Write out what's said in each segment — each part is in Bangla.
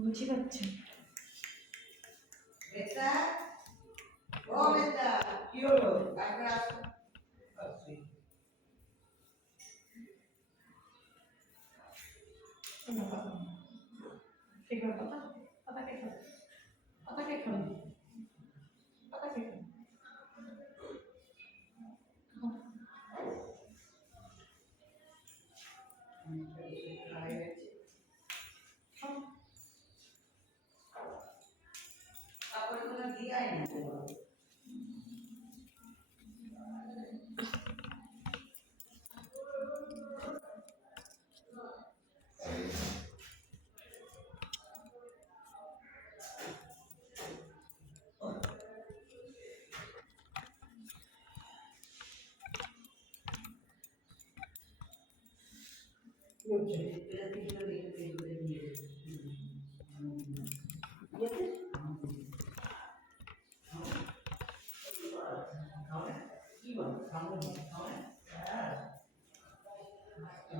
বুঝি পাচ্ছে বেটা ও বেটা কি হলো কাকা আসছে ঠিক আছে পাতা কে খাবে পাতা কে খাবে পাতা কে খাবে তারপরে কোনো দিয়াই না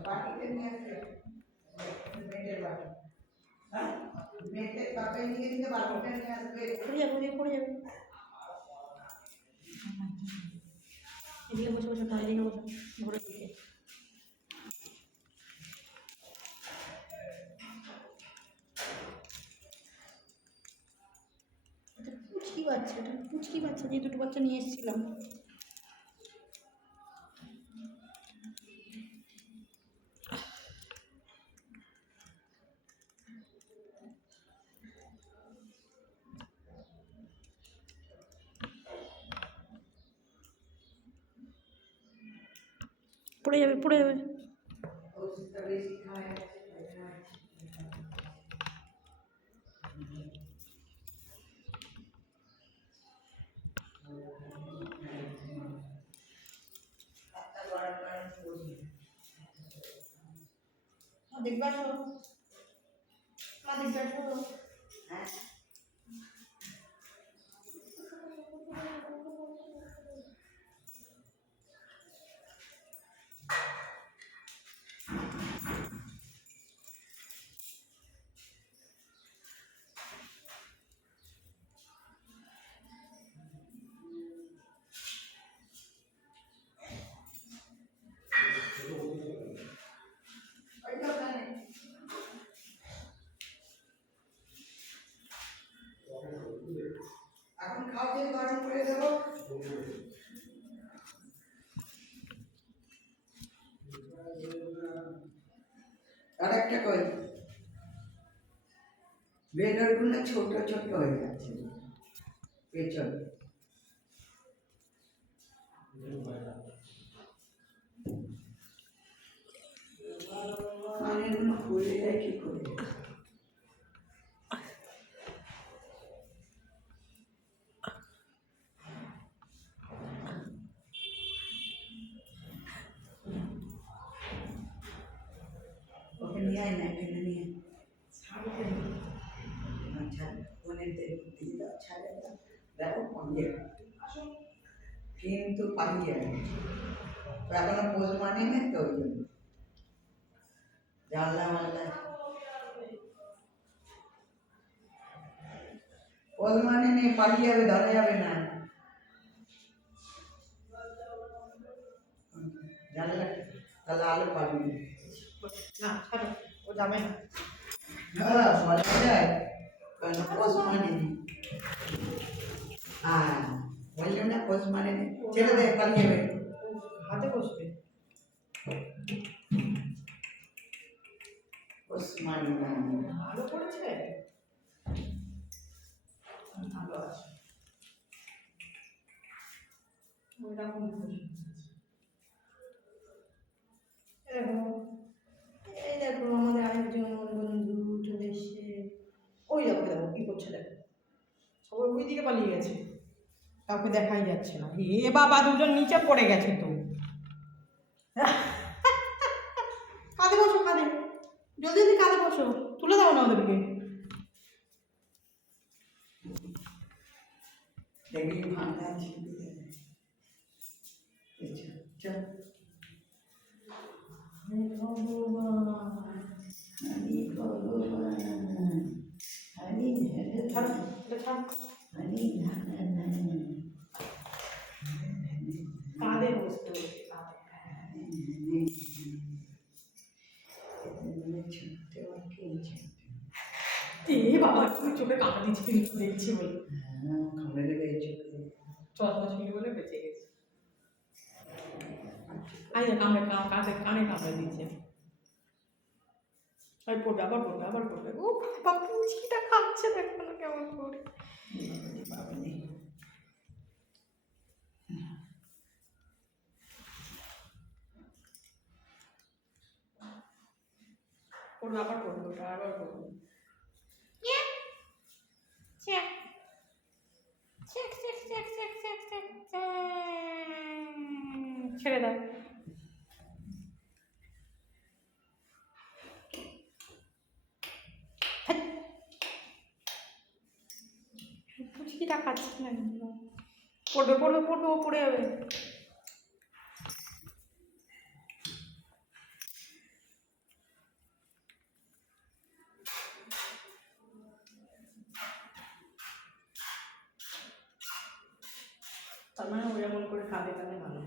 বাটিতে নিয়ে আসবে মেটের বাটি হ্যাঁ মেটের পাপে নিয়ে দিতে বাটিটা নিয়ে আসবে পড়ে যাবে এদিকে বসে বসে খাও এদিকে বসে ঘুরে দিকে পুচকি বাচ্চা যে দুটো বাচ্চা নিয়ে এসেছিলাম পড়ে যাবে ওষুধটা বেশি খায় দেখবা হ্যাঁ এখন খাও যে গরম করে দেবো আর একটা কই বেলরগুলো ছোট ছোট হয়ে যাচ্ছে পেছন কানেরগুলো খুলে যায় কি করে ওকে নিয়ে আয় না টেনে নিয়ে আচ্ছা ফোনের দিয়ে দাও ছাড়ে দাও দেখো পালিয়ে কিন্তু পালিয়ে এখনো পোজ মানে নেই তো ওই জন্য জানলা মানলা পোজ মানে নেই পালিয়ে যাবে ধরা যাবে না জানলা তাহলে আলো পালিয়ে না ছাড়ো ও যাবে না হ্যাঁ বলা যায় কারণ পোজ মানে নেই হ্যাঁ বললাম না পোজ মানে নেই ছেড়ে দে পালিয়ে যাবে হাতে বসবে পোজ মানে না ভালো করেছে ভালো আছে ওইরকম এই দেখো আমাদের আরেকজন বন্ধু চলে এসছে সবাই ওই দিকে পালিয়ে গেছে, কাউকে দেখাই যাচ্ছে না। এ বাবা, দুজন নিচে পড়ে গেছে তো। কাঁধে বসো, কাঁধে, জলদি জলদি কাঁধে বসো, তুলে দাও না ওদেরকে। দেখবি ভাঙা আছে, চল। কাঁধে বসতে হচ্ছে, বাবা তুমি চোখে কামড়ে দিচ্ছি, দেখছি বলে কামড়ে লেগেছে, চশমা ছিল বলে বেঁচে গেছে। আরে কামড়ে কাঁধে কানে কামড়ে দিচ্ছে। আর পড়বে, আবার পড়বে, আবার পড়বে। ও বাবা, পুঁচকিটা খাচ্ছে, দেখো না কেমন করে। পড়বে, আবার পড়বে, ওটা আবার পড়বে। ছেড়ে দাও। পুচকিটা খাচ্ছে না, পড়বে পড়বে পড়বে, ও পড়ে যাবে। তার মানে ও যেমন করে কাঁদে কাঁদে ভালো।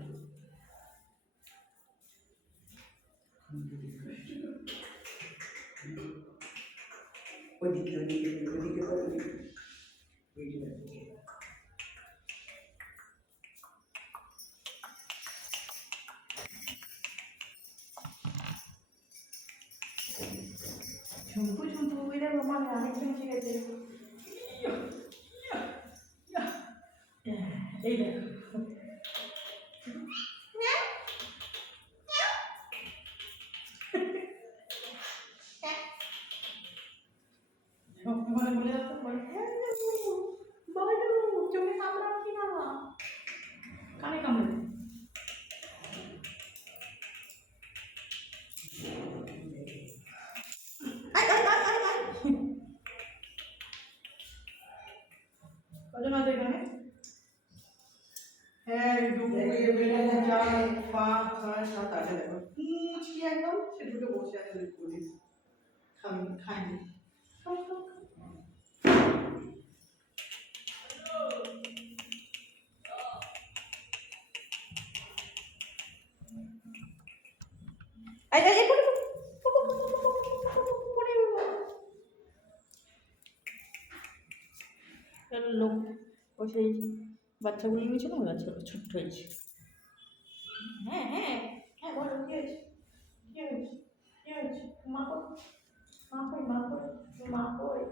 ওইদিকে ওইদিকে ওইদিকে ওইদিকে ঝুমকু ঝুমকু ওইটা মানে অনেকজন শিখেছে। এই দেখো বলে যাচ্ছে, চোখে কামড়াও কি না, কানে কামড়ে। কজন আছে এখানে? 1 2 3 4 5 6 7 8 দেখো পুচকি একদম সে দুটো বসে আছে, পুলিশ খাইনি। লোক ও সেই বাচ্চাগুলো নিয়েছিল, বাচ্চাগুলো ছোট্ট হয়েছে। হ্যাঁ হ্যাঁ হ্যাঁ, বলো কি হয়েছে, কি হয়েছে, কি হয়েছে? মা কই, মা কই, মা কই, মা কই?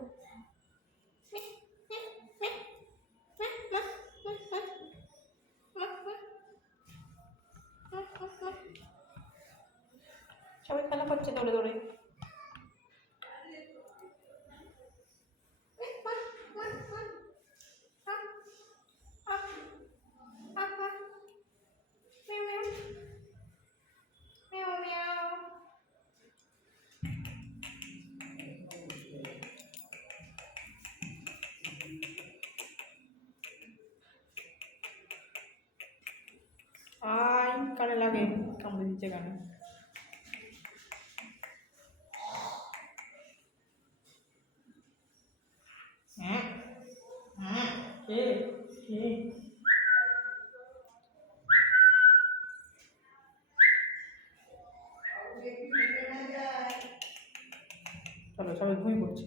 সবাই খেলা করছে দৌড়ে দৌড়ে। আই কানে লাগে, কামড়ে দিচ্ছে কানে। হ্যাঁ হ্যাঁ, কে কে? চলো সবাই ঘুমিয়ে পড়ছে।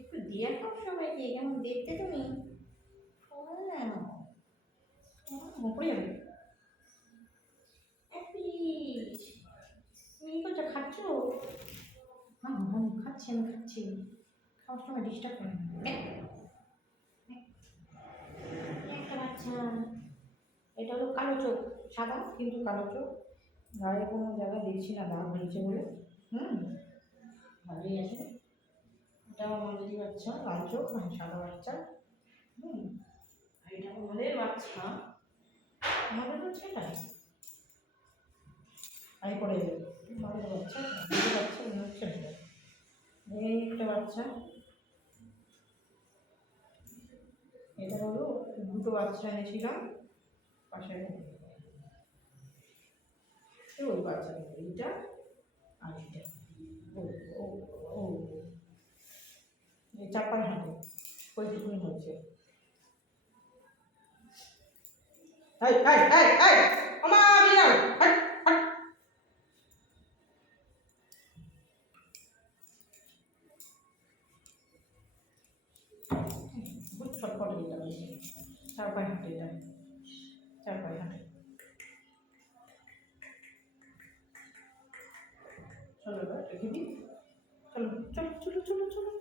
একটু দিয়ে খাও সবাইকে, কেমন দেখতে তুমি? পড়ে যাবে। খাচ্ছি আমি খাচ্ছি, খাওয়ার সময় ডিস্টার্ব করে না। একটা বাচ্চা, এটা হলো কালো চোখ, সাদা কিন্তু কালো চোখ, গায়ে কোনো জায়গায় দেখছি না দাগ হয়েছে বলে। ভালোই আছে। এটা আমাদেরই বাচ্চা, লাল চোখ মানে সাদা বাচ্চা। আর এটা আমাদের বাচ্চা, আমাদের বাচ্চা এটা আই পড়ে যাবে। আমাদের বাচ্চা, আমাদের বাচ্চা মনে হচ্ছে এটা। এই একটা বাচ্চা, এটা হলো দুটো বাচ্চা এনেছিলাম পাশে, ওই বাচ্চা এইটা আর এইটা। ও ও ও এই চাপার হাঁটে ওইটুকুনি হচ্ছে। এই এই এই এই আমা বিড়াল, হাট হাট। বহুত ছটফট এটা বেশি, চার পায়ে হাঁটে এটা, চার পায়ে হাঁটে। চলো এবার রেখে দিই, চলো চলো চলো চলো চলো।